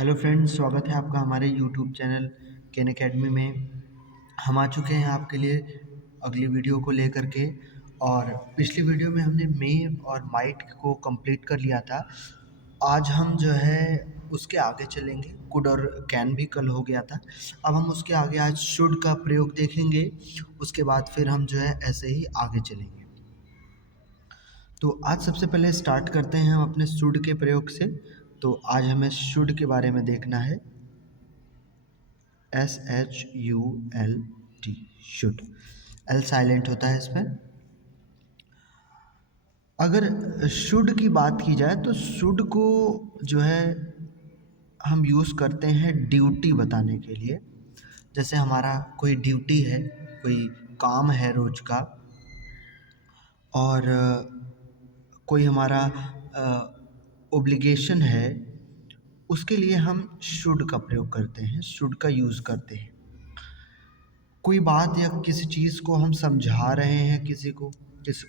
Hello friends, स्वागत है आपका हमारे यूट्यूब चैनल केन एकेडमी में। हम आ चुके हैं आपके लिए अगली वीडियो को लेकर के। और पिछली वीडियो में हमने मे और माइट को कंप्लीट कर लिया था। आज हम जो है उसके आगे चलेंगे। कुड और कैन भी कल हो गया था। अब हम उसके आगे आज शुड का प्रयोग देखेंगे। उसके बाद फिर हम जो है ऐसे ही आगे चलेंगे। तो आज सबसे पहले स्टार्ट करते हैं हम अपने शुड के प्रयोग से। तो आज हमें शुड के बारे में देखना है। SHULD, should. एल साइलेंट होता है इसमें। अगर शुड की बात की जाए तो शुड को जो है हम यूज़ करते हैं ड्यूटी बताने के लिए। जैसे हमारा कोई ड्यूटी है, कोई काम है रोज का, और कोई हमारा ओब्लिगेशन है, उसके लिए हम शुड का प्रयोग करते हैं, शुड का यूज़ करते हैं। कोई बात या किसी चीज़ को हम समझा रहे हैं, किसी को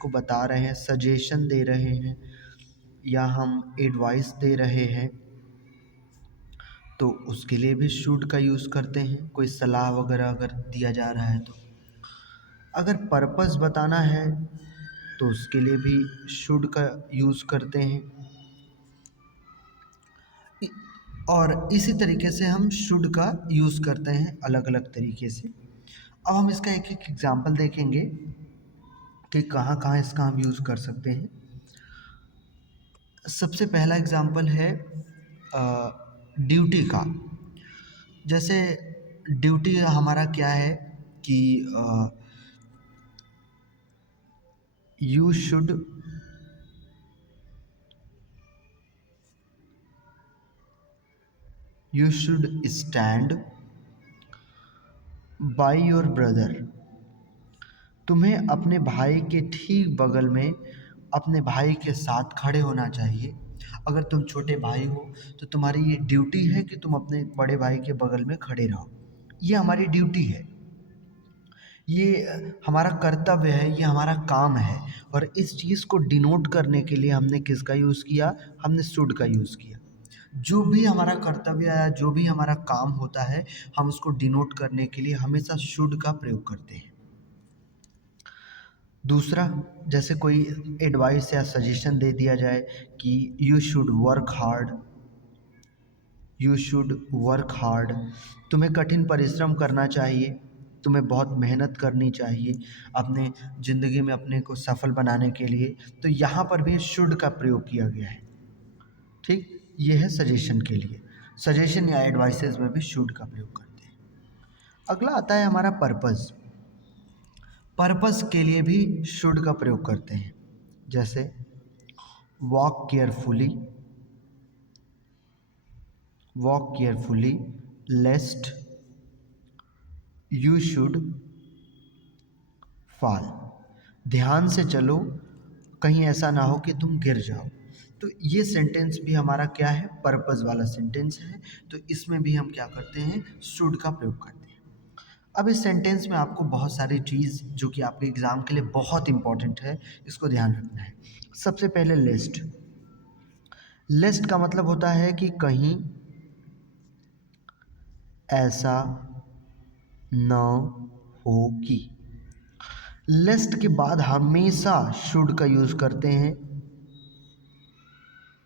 बता रहे हैं, सजेशन दे रहे हैं, या हम एडवाइस दे रहे हैं, तो उसके लिए भी शुड का यूज़ करते हैं। कोई सलाह वगैरह अगर दिया जा रहा है तो। अगर पर्पस बताना है तो उसके लिए भी शुड का यूज़ करते हैं। और इसी तरीके से हम शुड का यूज़ करते हैं अलग अलग तरीके से। अब हम इसका एक एक एग्जाम्पल देखेंगे कि कहाँ कहाँ इसका हम यूज़ कर सकते हैं। सबसे पहला एग्जाम्पल है ड्यूटी का। जैसे ड्यूटी हमारा क्या है कि you should stand by your brother. तुम्हें अपने भाई के ठीक बगल में अपने भाई के साथ खड़े होना चाहिए। अगर तुम छोटे भाई हो तो तुम्हारी ये ड्यूटी है कि तुम अपने बड़े भाई के बगल में खड़े रहो। ये हमारी ड्यूटी है, ये हमारा कर्तव्य है, ये हमारा काम है। और इस चीज़ को डिनोट करने के लिए हमने किसका यूज़ किया? हमने शुड का यूज़ किया। जो भी हमारा कर्तव्य या जो भी हमारा काम होता है, हम उसको डिनोट करने के लिए हमेशा शुड का प्रयोग करते हैं। दूसरा, जैसे कोई एडवाइस या सजेशन दे दिया जाए कि you should work hard, you should work hard. तुम्हें कठिन परिश्रम करना चाहिए, तुम्हें बहुत मेहनत करनी चाहिए अपने ज़िंदगी में अपने को सफल बनाने के लिए। तो यहाँ पर भी शुड का प्रयोग किया गया है। ठीक, ये है सजेशन के लिए। सजेशन या एडवाइसेस में भी शुड का प्रयोग करते हैं। अगला आता है हमारा पर्पस। पर्पस के लिए भी शुड का प्रयोग करते हैं। जैसे walk carefully, walk carefully लेस्ट you should fall. ध्यान से चलो, कहीं ऐसा ना हो कि तुम गिर जाओ। तो ये सेंटेंस भी हमारा क्या है? पर्पस वाला सेंटेंस है। तो इसमें भी हम क्या करते हैं? शुड का प्रयोग करते हैं। अब इस सेंटेंस में आपको बहुत सारी चीज़ जो कि आपके एग्ज़ाम के लिए बहुत इंपॉर्टेंट है, इसको ध्यान रखना है। सबसे पहले लिस्ट। लिस्ट का मतलब होता है कि कहीं ऐसा न हो कि। लिस्ट के बाद हमेशा शुड का यूज़ करते हैं,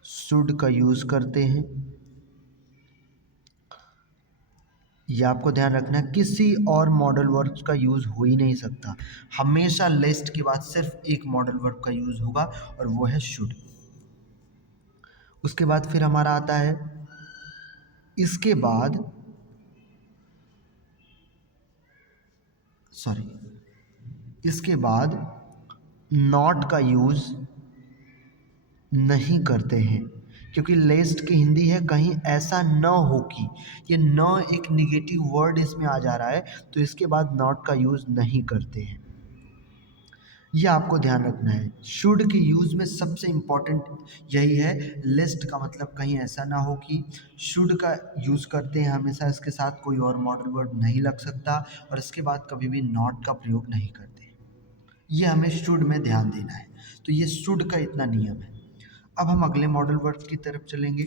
शुड का यूज़ करते हैं। ये आपको ध्यान रखना है, किसी और मॉडल वर्ब का यूज़ हो ही नहीं सकता। हमेशा लिस्ट के बाद सिर्फ एक मॉडल वर्ब का यूज़ होगा और वो है शुड। उसके बाद फिर हमारा आता है, इसके बाद इसके बाद नॉट का यूज़ नहीं करते हैं, क्योंकि लेस्ट की हिंदी है कहीं ऐसा न हो कि। ये न एक निगेटिव वर्ड इसमें आ जा रहा है, तो इसके बाद नॉट का यूज़ नहीं करते हैं। यह आपको ध्यान रखना है। शुड के यूज़ में सबसे इम्पॉर्टेंट यही है। लिस्ट का मतलब कहीं ऐसा ना हो कि। शुड का यूज़ करते हैं हमेशा, इसके साथ कोई और मॉडल वर्ड नहीं लग सकता, और इसके बाद कभी भी नॉट का प्रयोग नहीं करते। ये हमें शुड में ध्यान देना है। तो ये शुड का इतना नियम है। अब हम अगले मॉडल वर्ड की तरफ चलेंगे।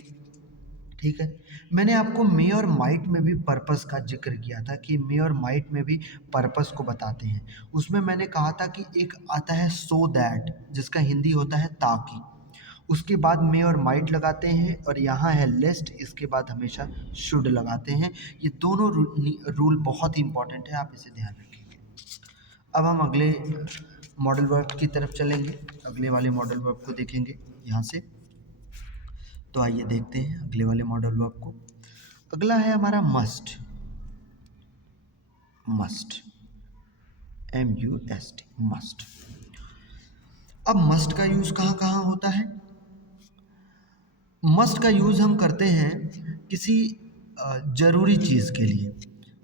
ठीक है। मैंने आपको मे और माइट में भी पर्पस का जिक्र किया था कि मे और माइट में भी पर्पस को बताते हैं। उसमें मैंने कहा था कि एक आता है सो दैट, जिसका हिंदी होता है ताकि, उसके बाद मे और माइट लगाते हैं, और यहाँ है लिस्ट, इसके बाद हमेशा शुड लगाते हैं। ये दोनों रूल बहुत ही इंपॉर्टेंट है, आप इसे ध्यान रखेंगे। अब हम अगले मॉडल वर्ब की तरफ चलेंगे, अगले वाले मॉडल वर्ब को देखेंगे यहाँ से। तो आइए देखते हैं अगले वाले मॉडल वर्ब को। अगला है हमारा मस्ट। Must, MUST, must. अब मस्ट का यूज कहाँ कहाँ होता है? मस्ट का यूज हम करते हैं किसी जरूरी चीज के लिए।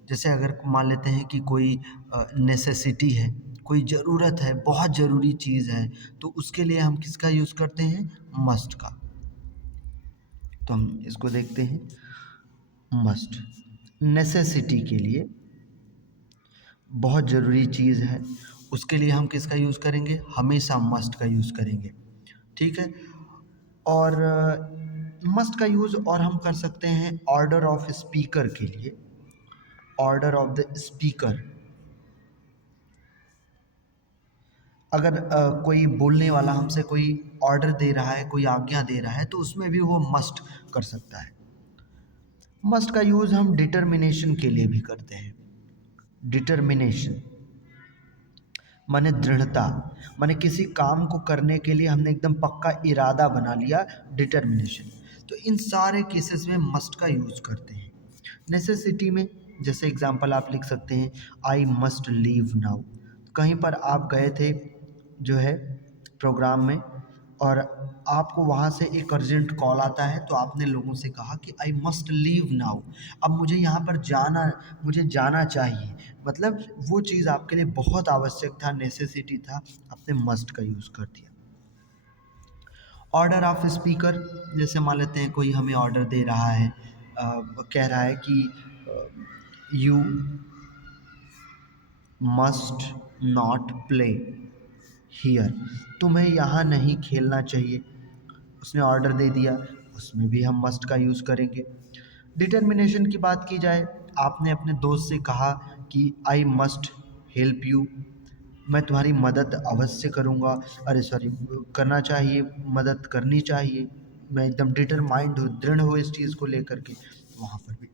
जैसे अगर मान लेते हैं कि कोई नेसेसिटी है, कोई ज़रूरत है, बहुत ज़रूरी चीज़ है, तो उसके लिए हम किसका यूज़ करते हैं? मस्ट का। तो हम इसको देखते हैं। मस्ट नेसेसिटी के लिए, बहुत ज़रूरी चीज़ है, उसके लिए हम किसका यूज़ करेंगे? हमेशा मस्ट का यूज़ करेंगे। ठीक है। और मस्ट का यूज़ और हम कर सकते हैं ऑर्डर ऑफ स्पीकर के लिए। ऑर्डर ऑफ द स्पीकर, अगर कोई बोलने वाला हमसे कोई ऑर्डर दे रहा है, कोई आज्ञा दे रहा है, तो उसमें भी वो मस्ट कर सकता है। मस्ट का यूज़ हम डिटर्मिनेशन के लिए भी करते हैं। डिटर्मिनेशन माने दृढ़ता, माने किसी काम को करने के लिए हमने एकदम पक्का इरादा बना लिया, डिटर्मिनेशन। तो इन सारे केसेस में मस्ट का यूज़ करते हैं। नेसेसिटी में जैसे एग्जांपल आप लिख सकते हैं, आई मस्ट लीव नाउ। कहीं पर आप गए थे जो है प्रोग्राम में, और आपको वहाँ से एक अर्जेंट कॉल आता है, तो आपने लोगों से कहा कि आई मस्ट लीव नाउ, अब मुझे यहाँ पर जाना, मुझे जाना चाहिए। मतलब वो चीज़ आपके लिए बहुत आवश्यक था, नेसेसिटी था, आपने मस्ट का यूज़ कर दिया। ऑर्डर ऑफ स्पीकर, जैसे मान लेते हैं कोई हमें ऑर्डर दे रहा है, कह रहा है कि you must not play here, तुम्हें यहाँ नहीं खेलना चाहिए। उसने ऑर्डर दे दिया, उसमें भी हम मस्ट का यूज़ करेंगे। डिटर्मिनेशन की बात की जाए, आपने अपने दोस्त से कहा कि आई मस्ट हेल्प यू, मैं तुम्हारी मदद अवश्य करूँगा, अरे सॉरी, करना चाहिए, मदद करनी चाहिए, मैं एकदम डिटरमाइंड हूँ, दृढ़ हूँ इस चीज़ को लेकर के। वहाँ पर भी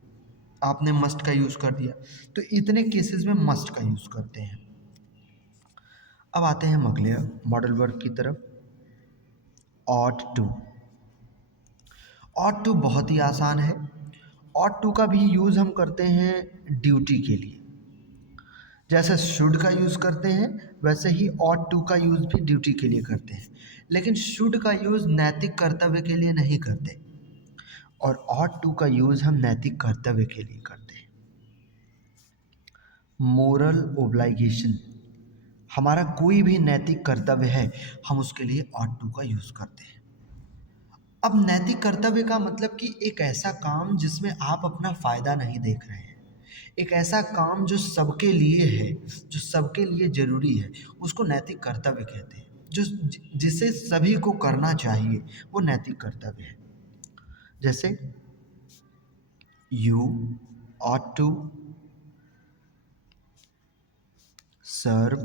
आपने मस्ट का यूज़ कर दिया। तो इतने केसेस में मस्ट का यूज़ करते हैं। अब आते हैं हम अगले मॉडल वर्ब की तरफ। Ought to. ऑट टू बहुत ही आसान है। ऑट टू का भी यूज़ हम करते हैं ड्यूटी के लिए। जैसे शुड का यूज़ करते हैं, वैसे ही ऑट टू का यूज़ भी ड्यूटी के लिए करते हैं। लेकिन शुड का यूज़ नैतिक कर्तव्य के लिए नहीं करते, और ऑट टू का यूज़ हम नैतिक कर्तव्य के लिए करते हैं। मोरल ओब्लाइगेशन, हमारा कोई भी नैतिक कर्तव्य है, हम उसके लिए ऑट टू का यूज़ करते हैं। अब नैतिक कर्तव्य का मतलब कि एक ऐसा काम जिसमें आप अपना फ़ायदा नहीं देख रहे हैं, एक ऐसा काम जो सबके लिए है, जो सबके लिए ज़रूरी है, उसको नैतिक कर्तव्य कहते हैं। जो जिसे सभी को करना चाहिए, वो नैतिक कर्तव्य है। जैसे you ought to serve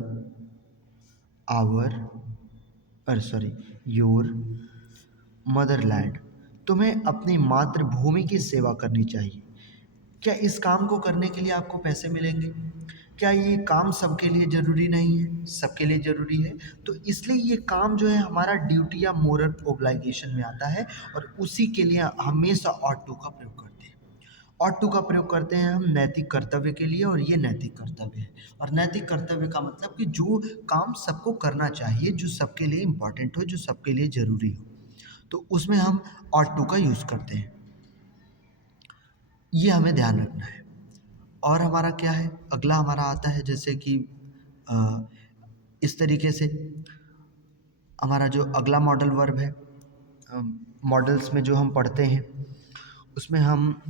your motherland, तुम्हें अपनी मातृभूमि की सेवा करनी चाहिए। क्या इस काम को करने के लिए आपको पैसे मिलेंगे? क्या ये काम सबके लिए ज़रूरी नहीं है? सबके लिए ज़रूरी है। तो इसलिए ये काम जो है हमारा ड्यूटी या मोरल ओब्लाइगेशन में आता है, और उसी के लिए हमेशा ऑट टू का प्रयोग करते हैं। ऑट टू का प्रयोग करते हैं हम नैतिक कर्तव्य के लिए, और ये नैतिक कर्तव्य है। और नैतिक कर्तव्य का मतलब कि जो काम सबको करना चाहिए, जो सबके लिए इम्पोर्टेंट हो, जो सबके लिए ज़रूरी हो, तो उसमें हम ऑट टू का यूज़ करते हैं। ये हमें ध्यान रखना है। और हमारा क्या है, अगला हमारा आता है जैसे कि अ, इस तरीके से हमारा जो अगला मॉडल वर्ब है, मॉडल्स में जो हम पढ़ते हैं उसमें हम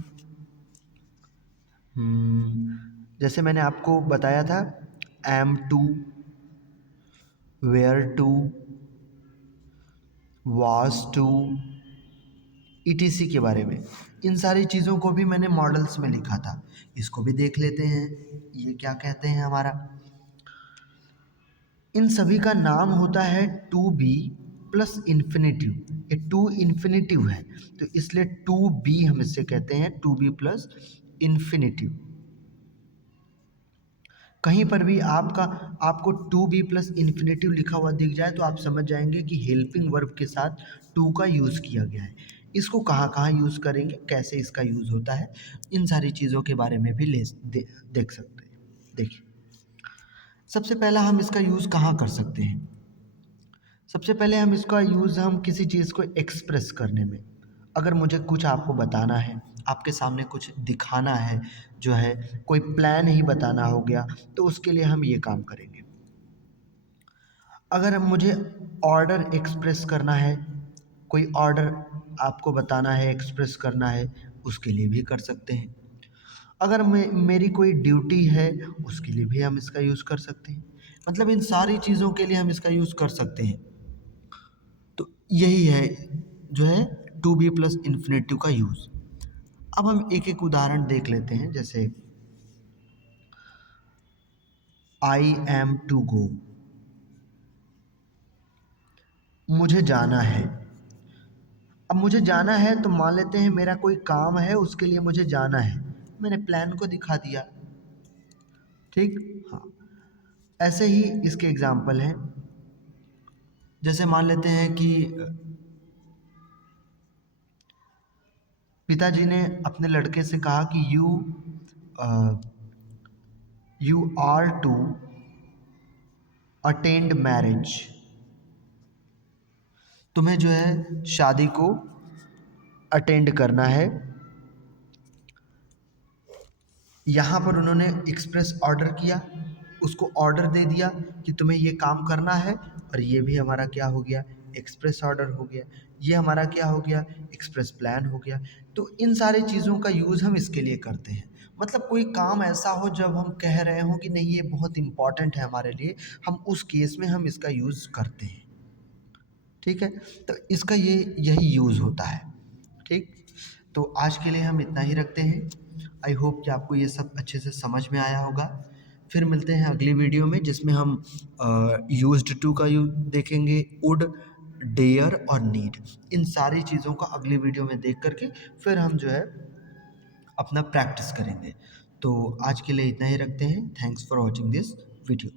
जैसे मैंने आपको बताया था, am to, were to, was to, ETC के बारे में। इन सारी चीज़ों को भी मैंने मॉडल्स में लिखा था। इसको भी देख लेते हैं, ये क्या कहते हैं हमारा। इन सभी का नाम होता है टू बी प्लस इन्फिनेटिव। ये टू इन्फिनेटिव है, तो इसलिए टू बी हम इसे कहते हैं, टू बी प्लस इन्फिनेटिव। कहीं पर भी आपको टू बी प्लस इन्फिनेटिव लिखा हुआ दिख जाए तो आप समझ जाएंगे कि हेल्पिंग वर्ब के साथ टू का यूज़ किया गया है। इसको कहाँ कहाँ यूज़ करेंगे, कैसे इसका यूज़ होता है, इन सारी चीज़ों के बारे में भी देख सकते हैं। देखिए, सबसे पहला हम इसका यूज़ कहाँ कर सकते हैं। सबसे पहले हम इसका यूज़ किसी चीज़ को एक्सप्रेस करने में, अगर मुझे कुछ आपको बताना है, आपके सामने कुछ दिखाना है, जो है कोई प्लान ही बताना हो गया, तो उसके लिए हम ये काम करेंगे। अगर मुझे ऑर्डर एक्सप्रेस करना है, कोई ऑर्डर आपको बताना है, एक्सप्रेस करना है, उसके लिए भी कर सकते हैं। अगर मेरी कोई ड्यूटी है, उसके लिए भी हम इसका यूज़ कर सकते हैं। मतलब इन सारी चीज़ों के लिए हम इसका यूज़ कर सकते हैं। तो यही है जो है टू बी प्लस इन्फिनेटिव का यूज़। अब हम एक एक उदाहरण देख लेते हैं, जैसे आई एम टू गो, मुझे जाना है। अब मुझे जाना है तो मान लेते हैं मेरा कोई काम है, उसके लिए मुझे जाना है, मैंने प्लान को दिखा दिया। ठीक, हाँ। ऐसे ही इसके एग्जाम्पल हैं, जैसे मान लेते हैं कि पिताजी ने अपने लड़के से कहा कि you are to attend marriage, तुम्हें जो है शादी को अटेंड करना है। यहाँ पर उन्होंने एक्सप्रेस ऑर्डर किया, उसको ऑर्डर दे दिया कि तुम्हें ये काम करना है, और ये भी हमारा क्या हो गया, एक्सप्रेस ऑर्डर हो गया। ये हमारा क्या हो गया, एक्सप्रेस प्लान हो गया। तो इन सारी चीज़ों का यूज़ हम इसके लिए करते हैं। मतलब कोई काम ऐसा हो जब हम कह रहे हों कि नहीं ये बहुत इम्पॉर्टेंट है हमारे लिए, हम उस केस में हम इसका यूज़ करते हैं। ठीक है, तो इसका यही यूज़ होता है। ठीक, तो आज के लिए हम इतना ही रखते हैं। आई होप कि आपको ये सब अच्छे से समझ में आया होगा। फिर मिलते हैं अगली वीडियो में, जिसमें हम यूज्ड टू का यूज देखेंगे, वुड, डेयर और नीड। इन सारी चीज़ों का अगली वीडियो में देख करके फिर हम जो है अपना प्रैक्टिस करेंगे। तो आज के लिए इतना ही रखते हैं। Thanks for watching this video.